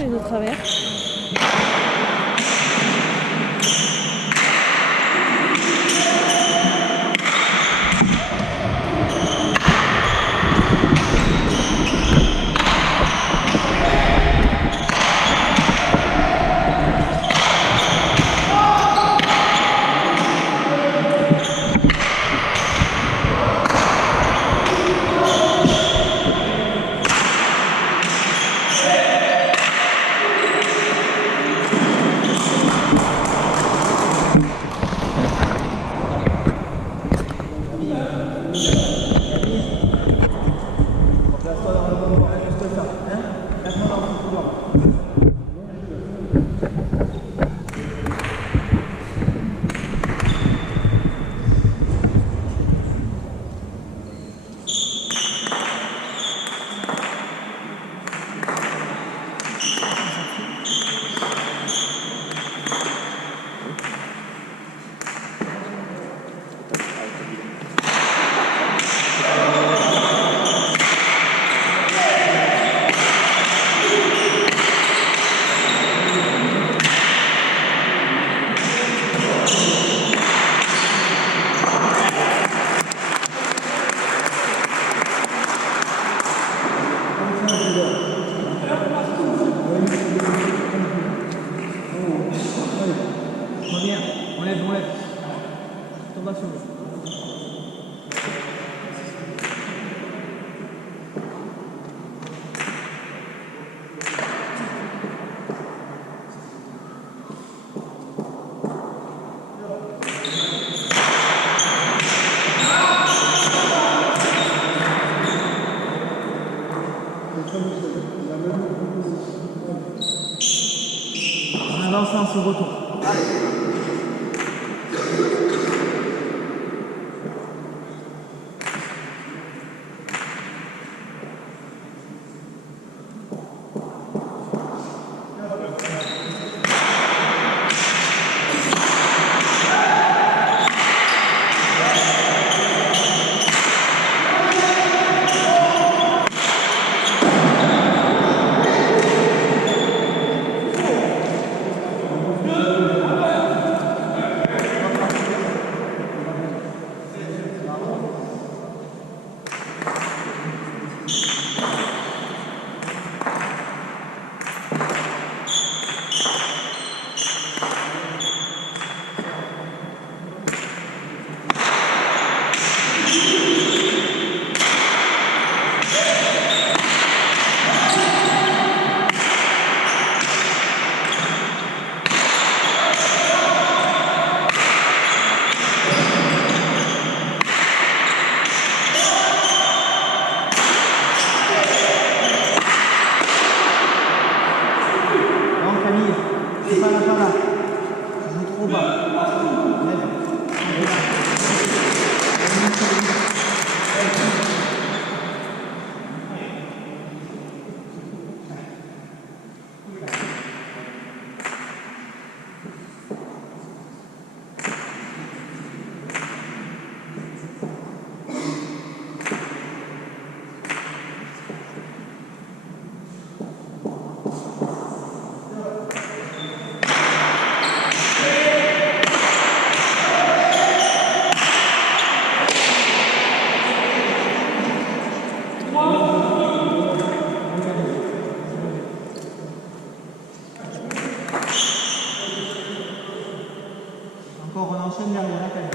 et de travers. On avance en ce retour. Encore, on enchaîne derrière la canne.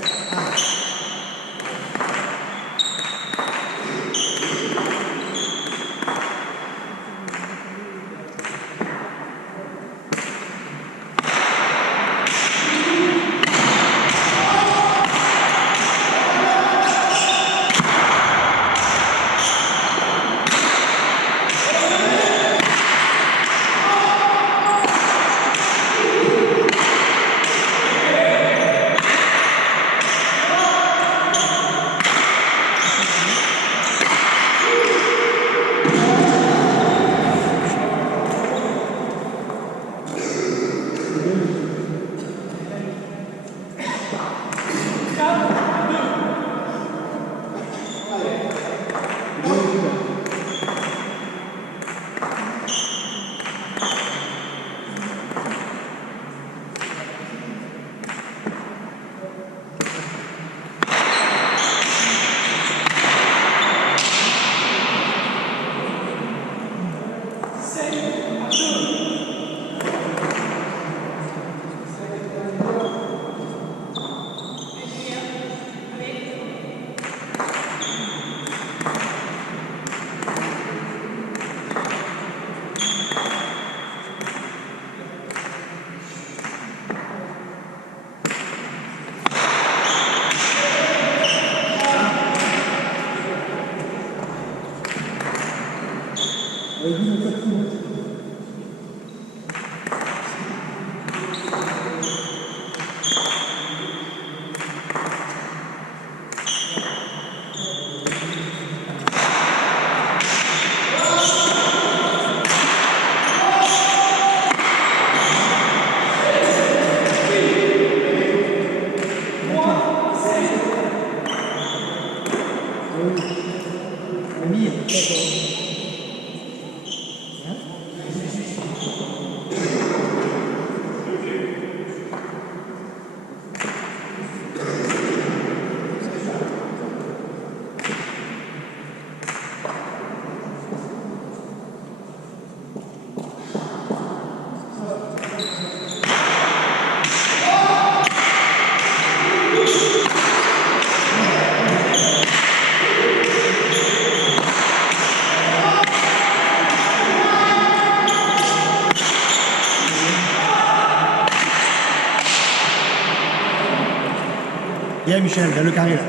Bien Michel, dans le carré là.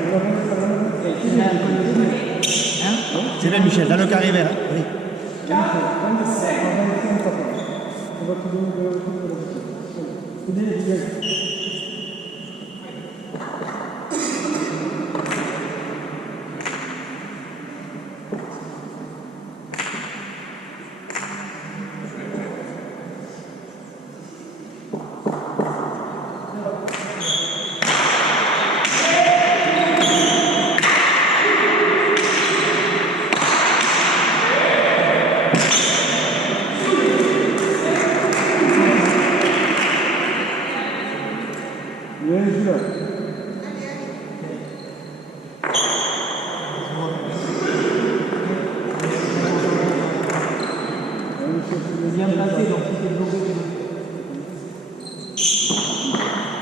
C'est bien Michel, dans le carré vert. Oui. Deuxième placé, donc c'était bloqué.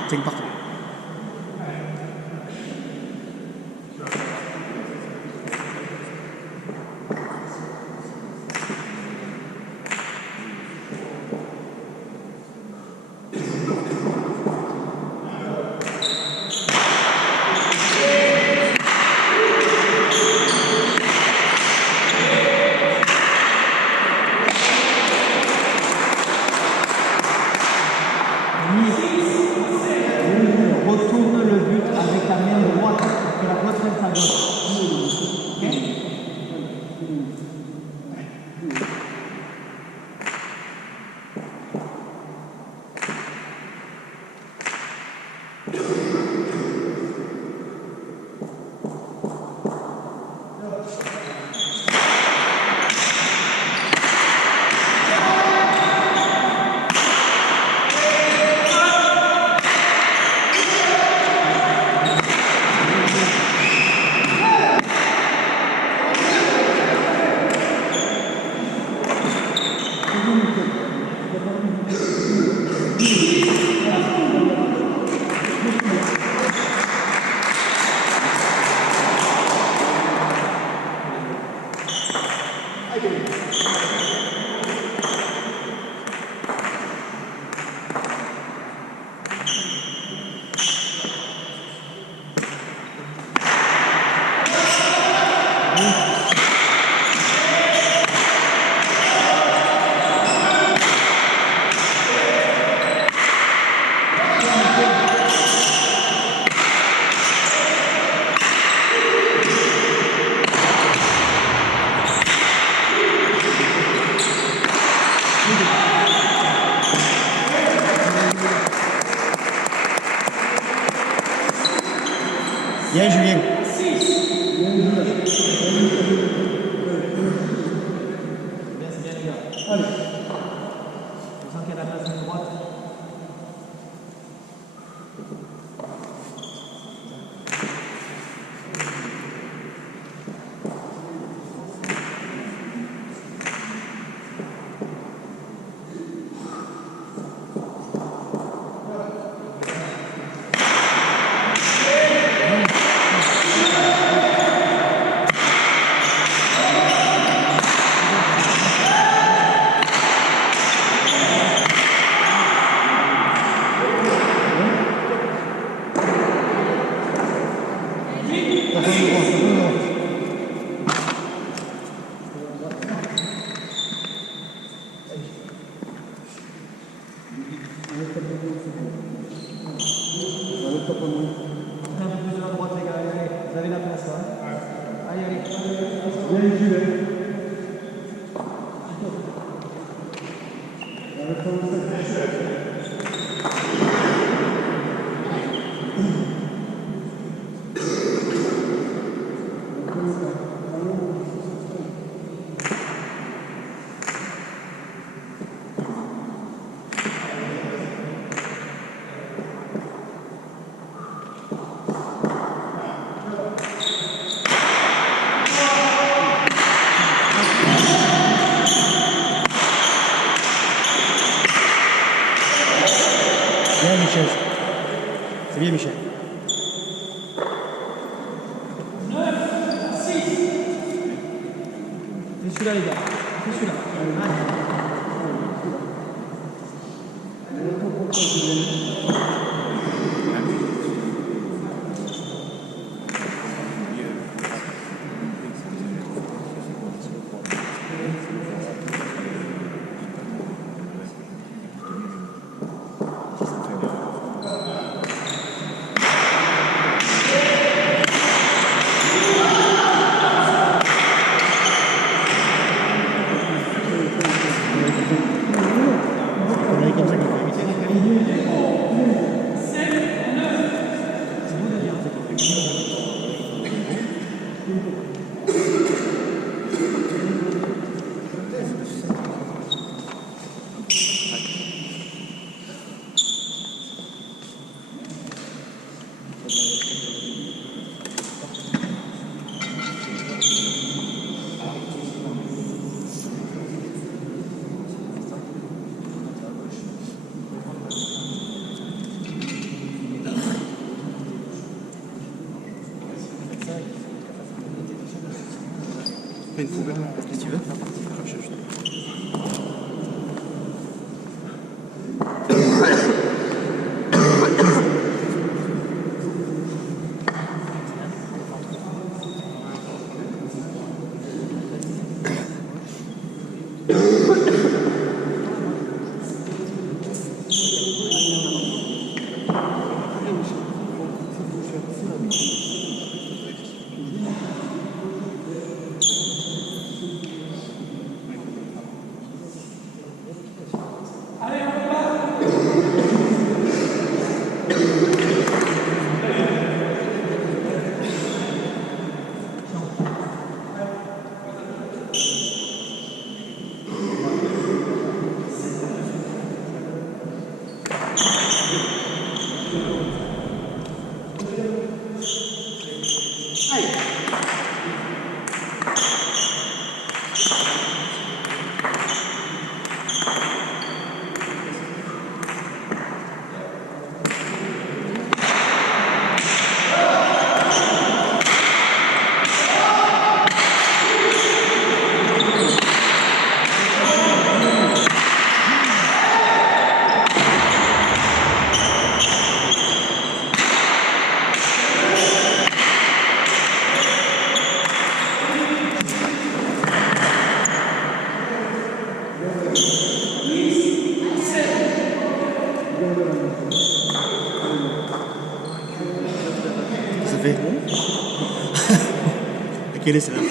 C'est partout. Retourne le but avec la main droite, que la droite fasse sa gauche. Ok? Bien Julien. Allez. Je sens qu'il y a la place de droite. Un peu plus à droite, les gars, allez, vous avez la place là. Allez, allez. Bien joué. Bien Michel. C'est bien Michel. C'est celui-là, les gars. C'est celui-là. Allez. Pas une fougue, qu'est-ce que tu veux? Ça fait quelle est celle-là?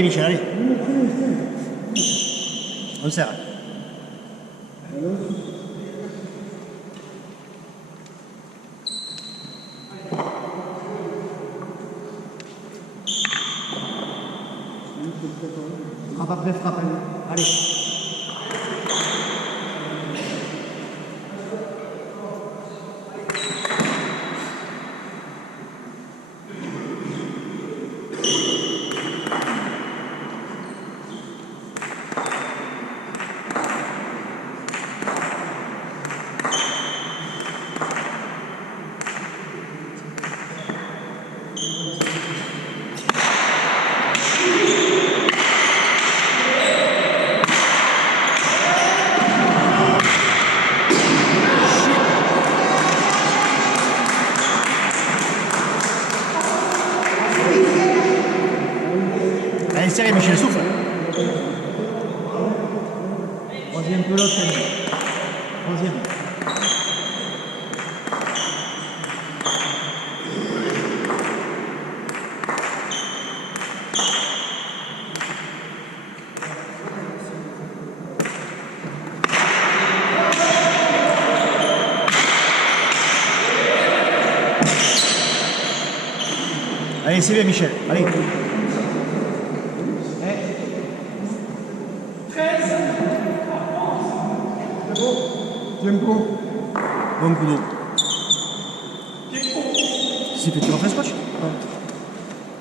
Allez, Michel, allez. On serre. Frappe après frappe. Allez. Allez, serré, Michel, souffle. Troisième pelote. Troisième. Allez, c'est bien, Michel. Allez. Tempo. Bon coup d'eau. Si tu refais ce match?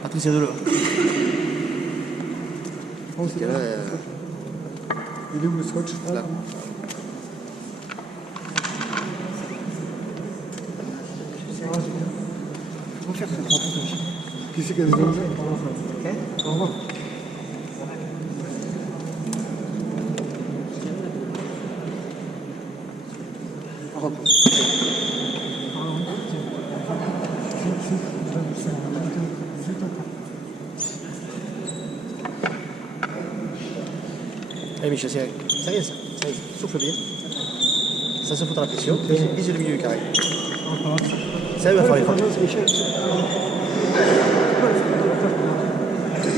Patricia Deleu. Il est où le scotch? Là. Qui c'est qui a des objets? Au revoir. Allez, Michel, c'est rien ça. Souffle bien. Ça se fout dans la pression. Vise le milieu du carré. Ça, il va faire l'effort.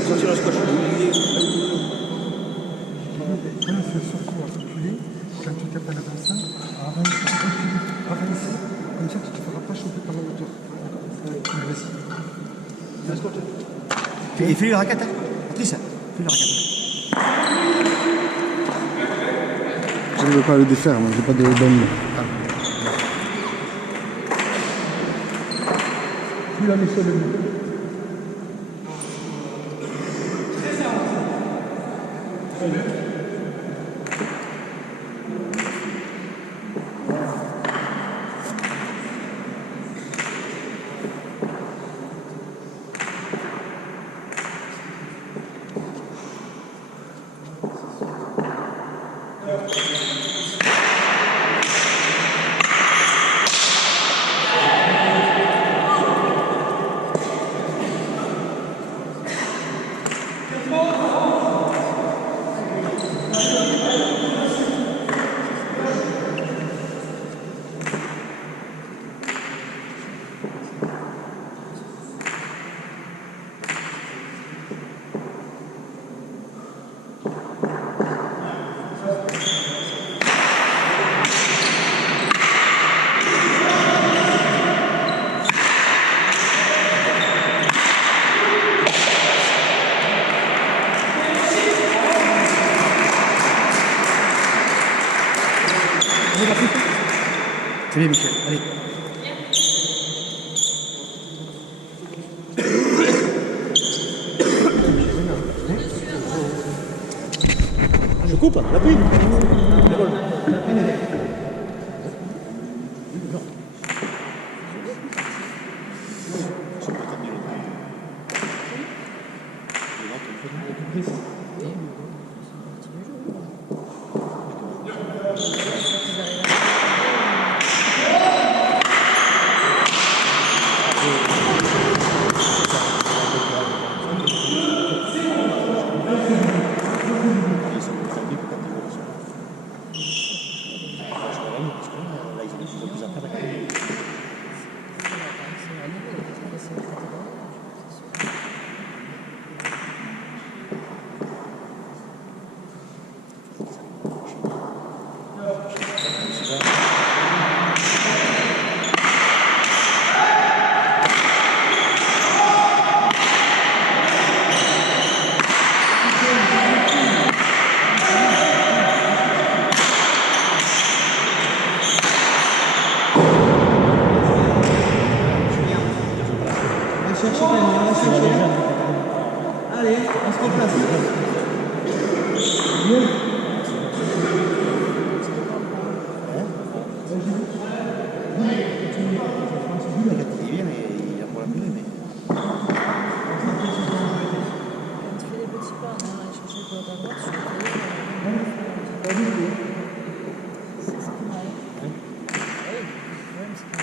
Sortir le scotch. Quand tu tapes à l'avant-ça, avant ici, comme ça tu te feras pas choper par la hauteur. Vas-y. Et fais-lui la raquette, hein. Patrice, fais-lui la raquette. Je ne veux pas le défaire, moi, j'ai pas de bonne. Plus la laisser le but. C'est bien, Michel. Allez. Je coupe, l'appui. Allez, on se replace. Il vient et il a pour la brûler, mais. Tu fais des petits pas, on a cherché le droite à droite, sur le cahier. C'est ça. Oui, mais c'est pas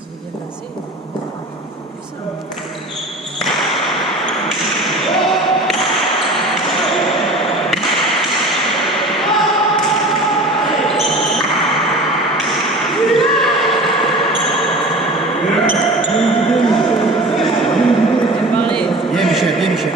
c'est bien passé. Viens Michel, viens Michel.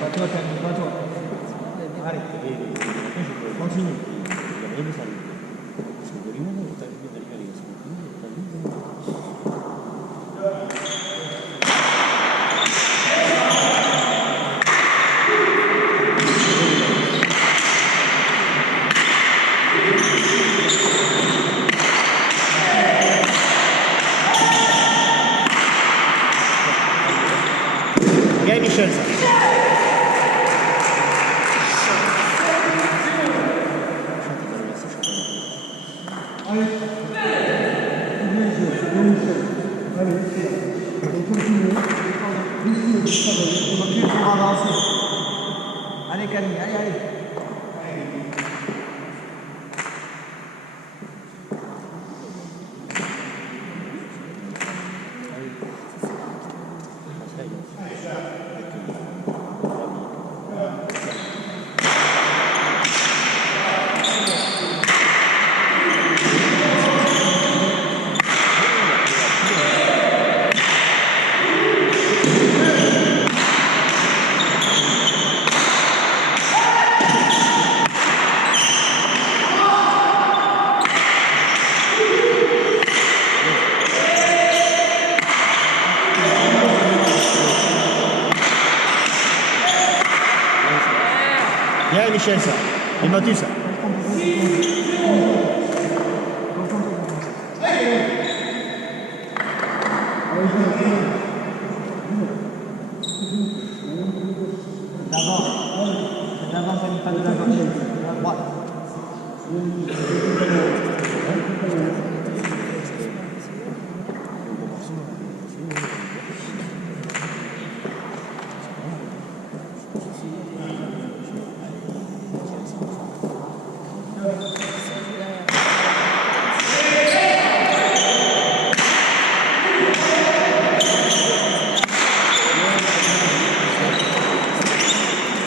Pas toi, pas toi. Allez, continue. Viens Michel, ça. Recule pour avancer. Allez Camille, allez, allez. Viens Michel, ça. Et Mathieu, ça. D'avant, ça n'est pas de la gauche, de la droite.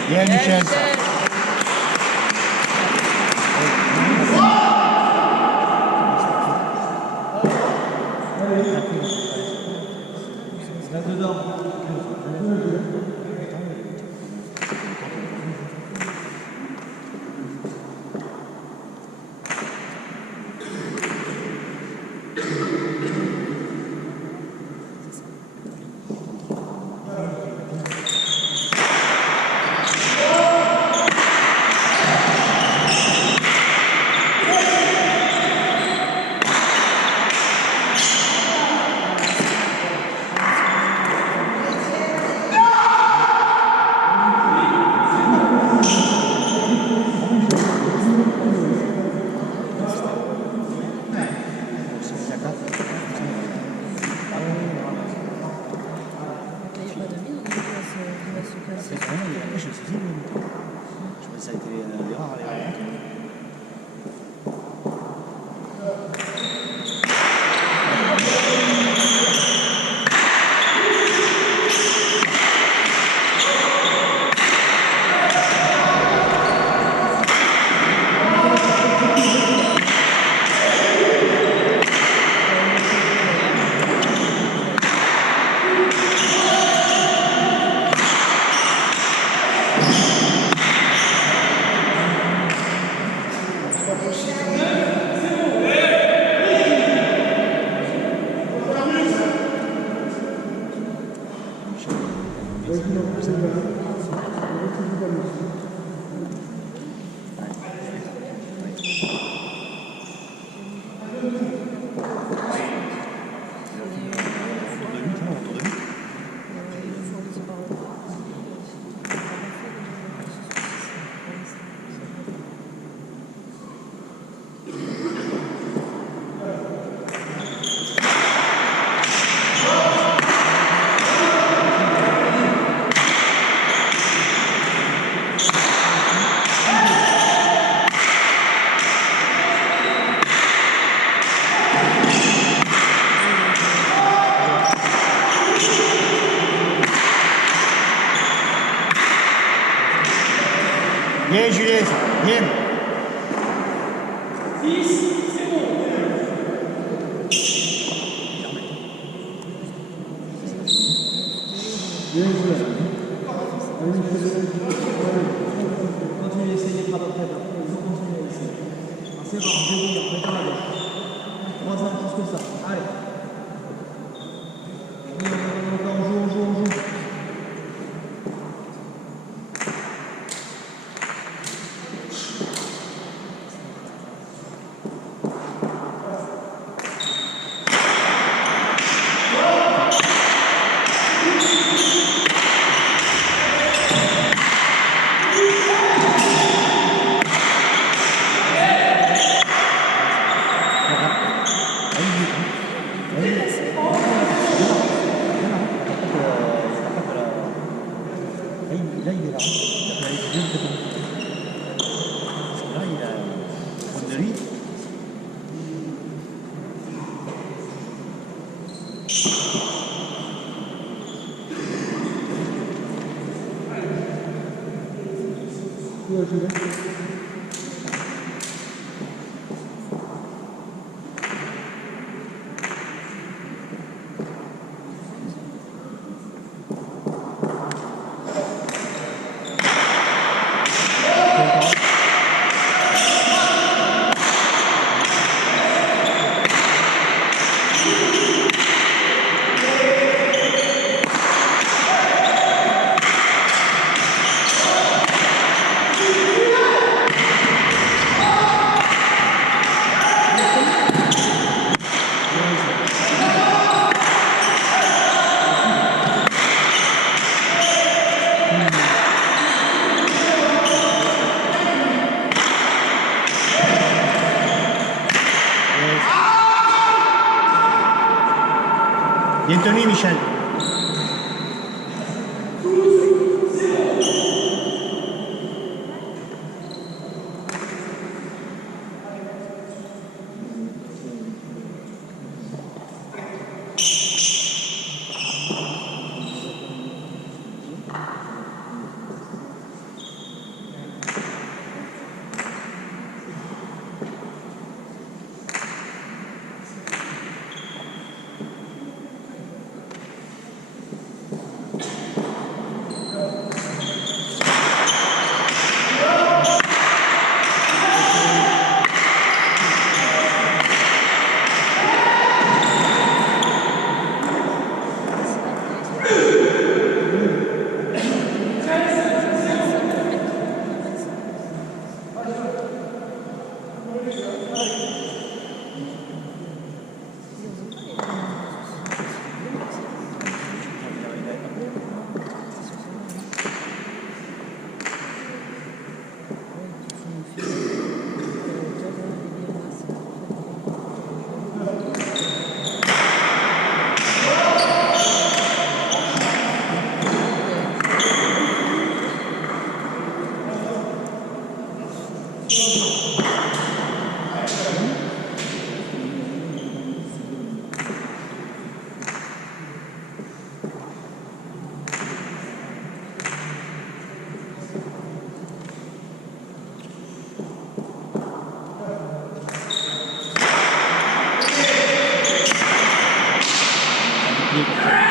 Viens Michel, ça. Reste dedans. Ça a été l'erreur à l'erreur. Bien, Julien, bien. Continuez à essayer de frapper après. Il faut continuer à essayer. C'est rare, débrouillard, mettez la gauche. 3 ans, plus que ça. Allez. On joue. Là, il est là. Là, il a faute de lui. Bien tenu, Michel. Thank you.